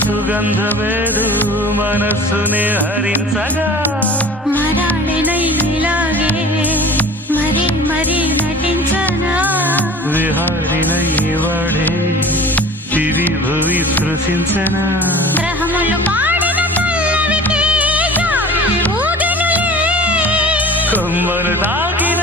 సుగంధమేదు మనస్సునే హరించగా మరాళినైలాగే మరీ మరీ నటించనా విహారినై వాడే దివి భువి స్పృశించనా గ్రహములు పాడిన పల్లవికి జాబిలి ఊగెనులే కొమ్మను తాకిన